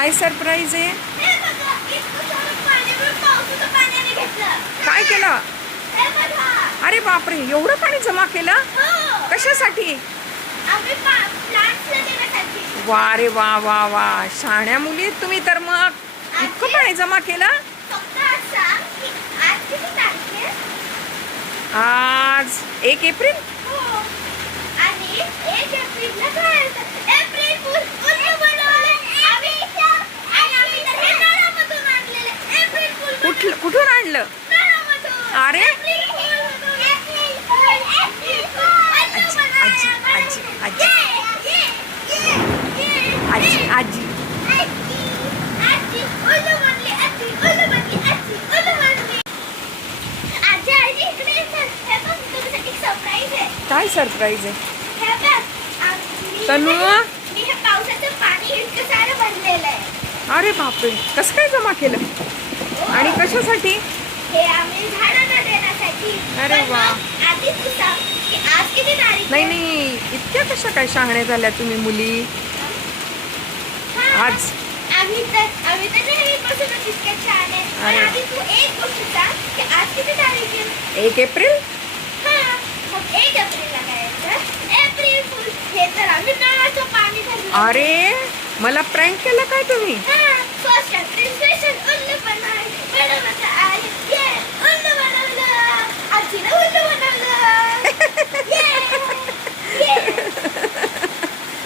काय सरप्राईज आहे? हे बघा, इतकं सारं पाणी मी पावसाचं पाण्याने घेतलं. काय केलं? हे बघा. अरे बापरे, एवढं पाणी जमा केलं? हो. कशासाठी? आम्ही प्लांट्सला देण्यासाठी. वा रे वा वा वा, शहाण्या मुली आहेत तुम्ही तर. मग इतकं पाणी जमा केलं? फक्त आज सांग की आज किती तारीख आहे? आज 1 एप्रिल. हो. आणि 1 एप्रिलला काय असतं? एप्रिल फूल उल्लू बनवलं. आणि आम्ही तर हे नळामधून आणलेलं. एप्रिल फूल कुठून आणलं? नळामधून. अरे. एप्रिल फूल. एप्रिल फूल. एप्रिल फूल. आजी आजी आजी आजी आजी काय सरप्राईज आहे? तनु, मी हे पावसाचं पाणी इतकं सारं भरलेलं आहे. अरे बापरे, कसं काय जमा केलं आणि कशासाठी? हे आम्ही झाडांना देण्यासाठी. अरे पण वा. मग आधी तू सांग की आज किती तारीख नाही आहे? नाही, इतक्या कशा काय शहाण्या झाल्या तुम्ही मुली? हा. आज आम्ही तर नेहमीपासूनच इतक्या छान आहे. पण अरे. आधी तू एक गोष्ट सांग की आज किती तारीख आहे? 1 एप्रिल. हा. मग 1 एप्रिलला काय येतं? एप्रिल फूल. हे तर आम्ही नळाचं पाणी भरलं. अरे, मला प्रँक केलं काय तुम्ही? हा. फर्स्ट एप्रिल स्पेशल उल्लू बनवलं आहे. ये उल्लू बनवलं. आजीनं उल्लू बनवलं. ये.